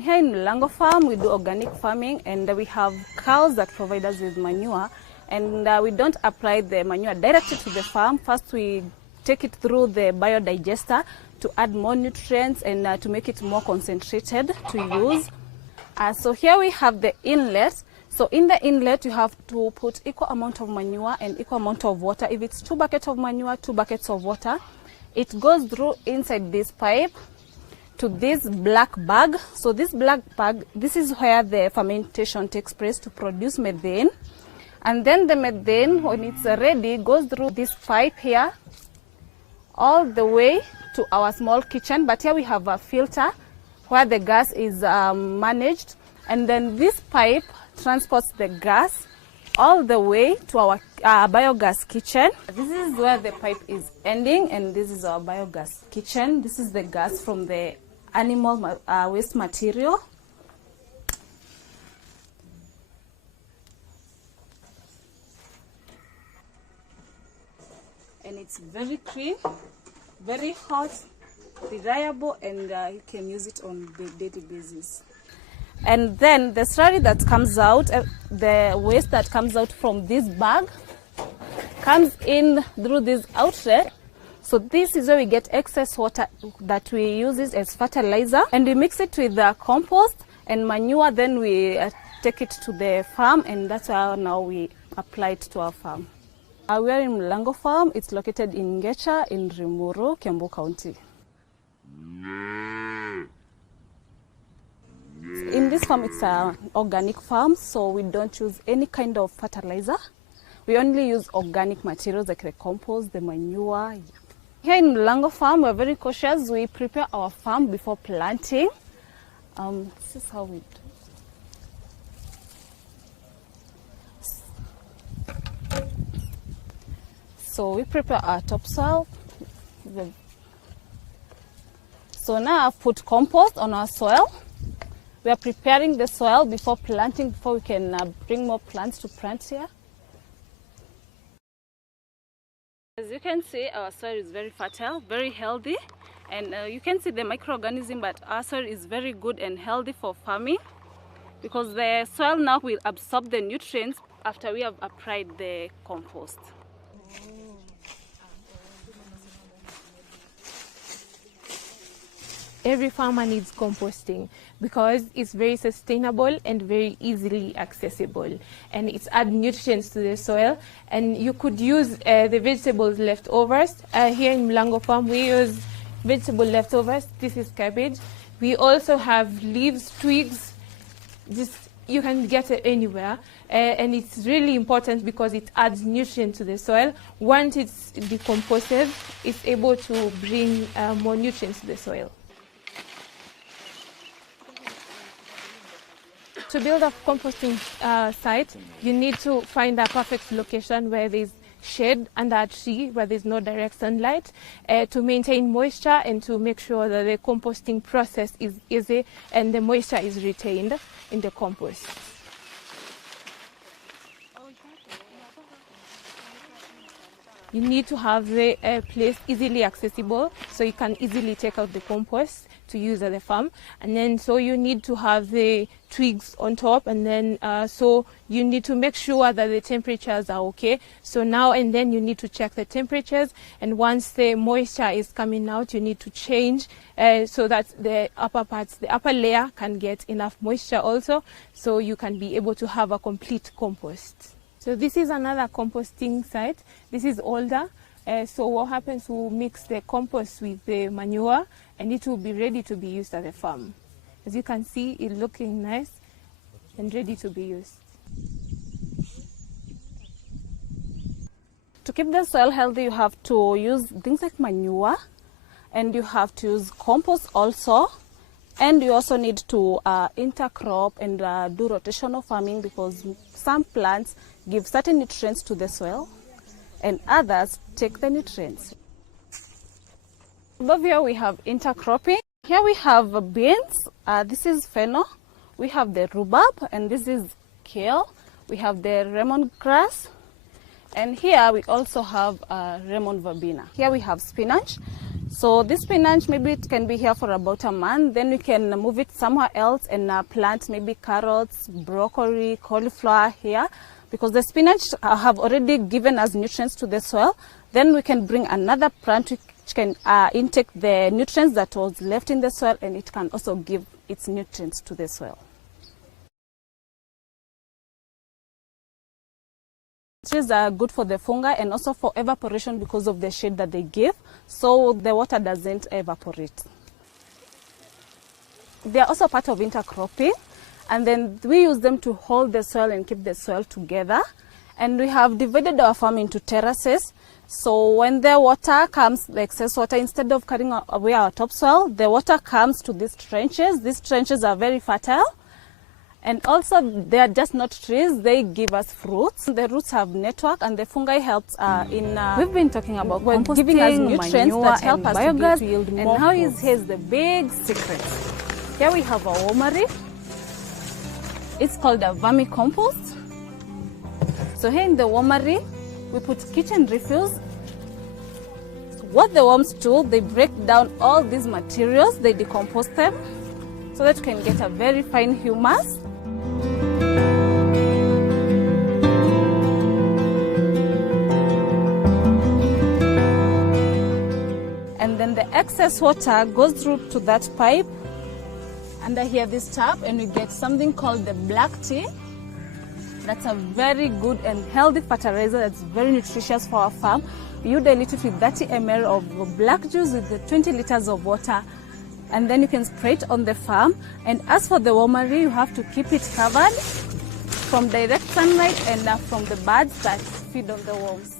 Here in Mlango Farm, we do organic farming, and we have cows that provide us with manure. And we don't apply the manure directly to the farm. First, we take it through the biodigester to add more nutrients and to make it more concentrated to use. So here we have the inlet. So in the inlet, you have to put equal amount of manure and equal amount of water. If it's 2 buckets of manure, 2 buckets of water, it goes through inside this pipe to this black bag. So this black bag, this is where the fermentation takes place to produce methane. And then the methane, when it's ready, goes through this pipe here all the way to our small kitchen. But here we have a filter where the gas is managed. And then this pipe transports the gas all the way to our biogas kitchen. This is where the pipe is ending, and this is our biogas kitchen. This is the gas from the animal waste material. And it's very clean, very hot, reliable, and you can use it on the daily basis. And then the slurry that comes out, the waste that comes out from this bag, comes in through this outlet. So this is where we get excess water that we use it as fertilizer, and we mix it with the compost and manure. Then we take it to the farm, and that's how now we apply it to our farm. We are in Mlango Farm. It's located in Ngecha in Rimuru, Kiambu County. In this farm, it's an organic farm, so we don't use any kind of fertilizer. We only use organic materials like the compost, the manure. Here in Mlango Farm, we're very cautious. We prepare our farm before planting. This is how we do. So we prepare our topsoil. So now I've put compost on our soil. We are preparing the soil before planting, before we can bring more plants to plant here. As you can see, our soil is very fertile, very healthy, and you can see the microorganism, but our soil is very good and healthy for farming because the soil now will absorb the nutrients after we have applied the compost. Every farmer needs composting because it's very sustainable and very easily accessible, and it adds nutrients to the soil. And you could use the vegetables leftovers. Here in Mlango Farm, we use vegetable leftovers. This is cabbage. We also have leaves, twigs. You can get it anywhere, and it's really important because it adds nutrients to the soil. Once it's decomposed, it's able to bring more nutrients to the soil. To build a composting site, you need to find a perfect location where there's shade under a tree, where there's no direct sunlight, to maintain moisture and to make sure that the composting process is easy and the moisture is retained in the compost. You need to have the place easily accessible so you can easily take out the compost to use at the farm. And then so you need to have the twigs on top, and then so you need to make sure that the temperatures are okay. So now and then you need to check the temperatures, and once the moisture is coming out, you need to change so that the upper layer can get enough moisture also, so you can be able to have a complete compost. So this is another composting site. This is older. So what happens, we'll mix the compost with the manure, and it will be ready to be used at the farm. As you can see, it's looking nice and ready to be used. To keep the soil healthy, you have to use things like manure, and you have to use compost also. And you also need to intercrop and do rotational farming, because some plants give certain nutrients to the soil and others take the nutrients. Above here we have intercropping. Here we have beans. This is fennel. We have the rhubarb, and this is kale. We have the lemongrass. And here we also have lemon verbena. Here we have spinach. So this spinach, maybe it can be here for about a month. Then we can move it somewhere else and plant maybe carrots, broccoli, cauliflower here. Because the spinach have already given us nutrients to the soil. Then we can bring another plant which can intake the nutrients that was left in the soil, and it can also give its nutrients to the soil. Trees are good for the fungi and also for evaporation because of the shade that they give, so the water doesn't evaporate. They are also part of intercropping, and then we use them to hold the soil and keep the soil together. And we have divided our farm into terraces, so when the water comes, the excess water, instead of carrying away our topsoil, the water comes to these trenches. These trenches are very fertile. And also, they are just not trees, they give us fruits. The roots have network, and the fungi helps in... We've been talking about giving us nutrients that help us biogas, to yield more. And now here's the big secret. Here we have our wormery. It's called a vermicompost. So here in the wormery, we put kitchen refuse. So what the worms do, they break down all these materials, they decompose them, so that you can get a very fine humus. And then the excess water goes through to that pipe under here, this tap, and we get something called the black tea. That's a very good and healthy fertilizer that's very nutritious for our farm. You dilute it with 30 ml of black juice with the 20 liters of water, and then you can spray it on the farm. And as for the wormery, you have to keep it covered from direct sunlight and from the birds that feed on the worms.